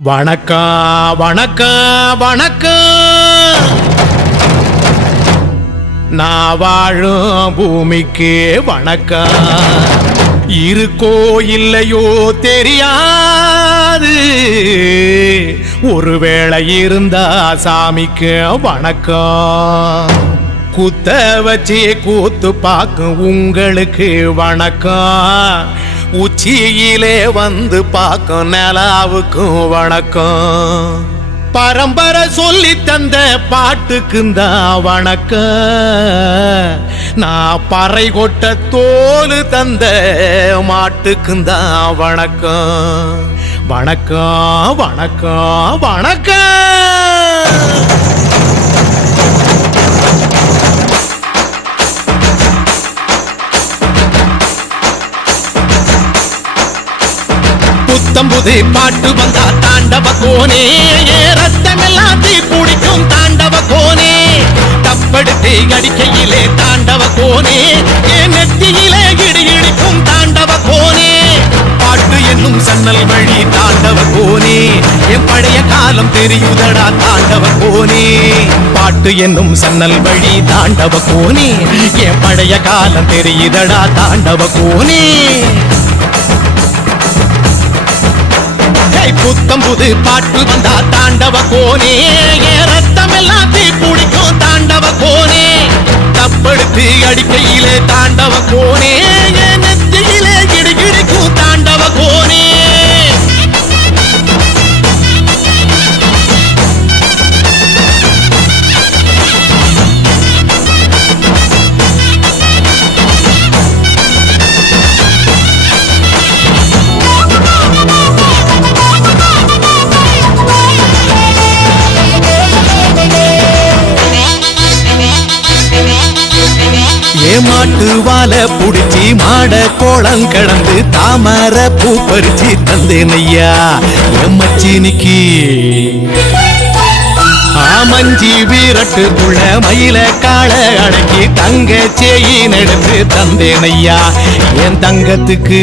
வணக்கம் வணக்கம் வணக்கம் நான் வாழும் பூமிக்கு வணக்கம் இருக்கோ இல்லையோ தெரியாது. ஒருவேளை இருந்தா சாமிக்கு வணக்கம் குத்த வச்சு கூத்து பார்க்கும் உங்களுக்கு வணக்கம் உச்சியிலே வந்து பார்க்கும் நிலாவுக்கும் வணக்கம். பரம்பரை சொல்லி தந்த பாட்டுக்குந்தான் வணக்கம். நான் பறை கொட்ட தோல் தந்த மாட்டுக்குந்தான் வணக்கம். வணக்கம் வணக்கம் வணக்கம். புத்தம்புது பாட்டு வந்தா தாண்டவ கோனே. ஏ ரத்தமெல்லாம் தீ பிடிக்கும் தாண்டவ கோனே. தப்படுத்து அடிக்கையிலே தாண்டவ கோனே. என் நெத்தியிலே இடி இடிக்கும் தாண்டவ கோனே. பாட்டு என்னும் சன்னல் வழி தாண்டவ கோனே. என் பழைய காலம் தெரியுதடா தாண்டவ கோனே. பாட்டு என்னும் சன்னல் வழி தாண்டவ கோனே. என் பழைய காலம் தெரியுதடா தாண்டவ கோனே. புத்தம் புது பாட்டு வந்தா தாண்டவ கோனே. என் ரத்தம் எல்லாம் தீ பிடிக்கும் தாண்டவ கோனே. தப்படுத்து அடிக்கையிலே தாண்டவ கோனே. ஏமாட்டு வாழ புடிச்சி மாட கோலம் கடந்து தாமர பூ பறிச்சு தந்தேன் ஐயா. எம்மச்சினிக்கு ஆமஞ்சி வீரட்டுக்குள்ள மயில காள அடக்கி தங்க செயின் எடுத்து தந்தேன் ஐயா. என் தங்கத்துக்கு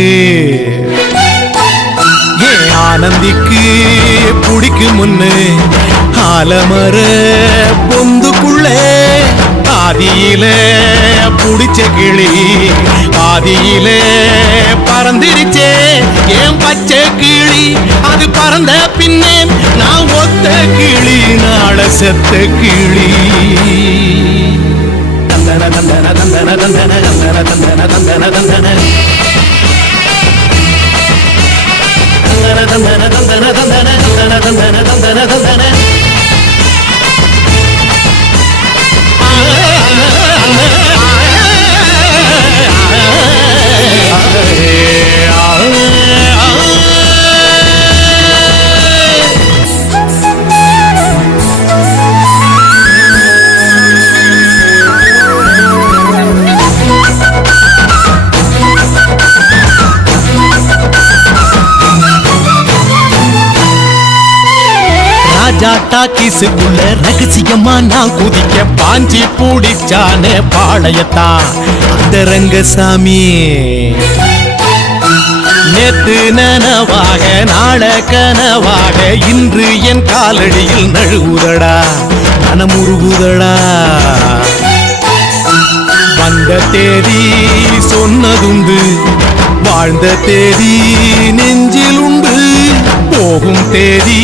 ஏன் ஆனந்திக்கு புடிக்கு முன்னு. ஆலமர பொந்துக்குள்ளே ஆதியிலே புடிச்ச கிளி ஆதியிலே பறந்துருச்சே ஏன் பச்சை கிளி அது பறந்த பின்னே நான் ஒத்த கிளி நாள செத்த கிளி தந்தன தந்தன தந்தன தந்தன தந்தன தந்தன தந்தன தந்தன தந்தன தந்தன தந்தன தந்தன தந்தன தந்தன தந்தன டாக்கிஸுக்குள்ள ரகசியமா நான் குதிக்க பாஞ்சி பூடிச்சானே பாளையத்தான் அந்த ரங்கசாமி. நேத்து நனவாக நாள கனவாக இன்று என் காலடியில் நழுவுதடா. மனமுருகுதடா வந்த தேதி சொன்னதுண்டு வாழ்ந்த தேதி நெஞ்சில் உண்டு போகும் தேதி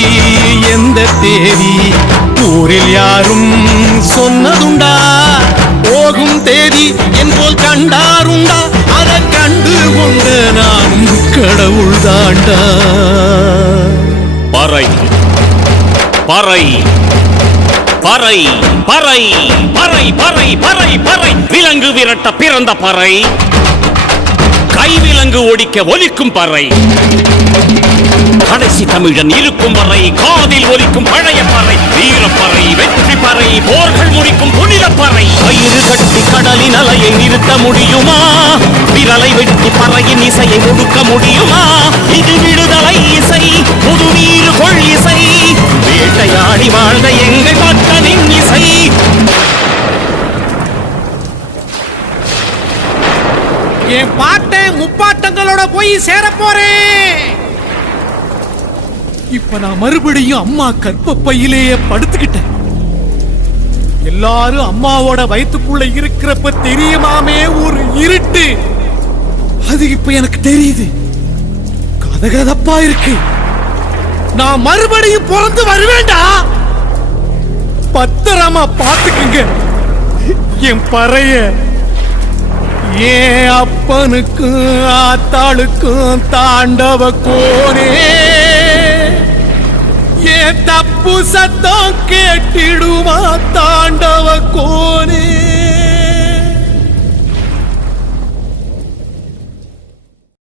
தேதி ஊரில் யாரும் சொன்னதுண்டா? போகும் தேதி என் போல் கண்டாருண்டா? அதை கண்டு கொண்ட நானும் கடவுள் தாண்டா. பறை பறை பறை பறை பறை பறை பறை பறை. விலங்கு விரட்ட பிறந்த பறை. கைவிலங்கு ஒடிக்க ஒலிக்கும் பறை. கடைசி தமிழன் இருக்கும் வரை காதில் ஒலிக்கும் பழைய பறை வீரப்பறை வெற்றி பறை போர்கள் முடிக்கும் புனித பறை. கயிறு கட்டி கடலின் அலையை நிறுத்த முடியுமா? விரலை வெட்டி பறையின் இசையை முடுக்க முடியுமா? இது விடுதலை இசை புது வீறு கொள் இசை. வேட்டையாடி வாழ்ந்த எங்கள் போய் சேரப்போறேன். இப்ப நான் மறுபடியும் அம்மா கற்பப்பையிலேயே படுத்துக்கிட்டேன். எல்லாரும் அம்மாவோட வயித்துக்குள்ள இருக்கிறப்ப தெரியுமாமே ஒரு இருட்டு. அது இப்ப எனக்கு தெரியுது. கதகதப்பா இருக்கு. நான் மறுபடியும் பிறந்து வருவேண்டா. பத்திரமா பாத்துக்குங்க என் பறைய. ஏன் அப்பனுக்கும் ஆத்தாளுக்கும் தாண்டவ கோனே ஏன் தப்பு சத்தம் கேட்டிடுமா தாண்டவ கோனே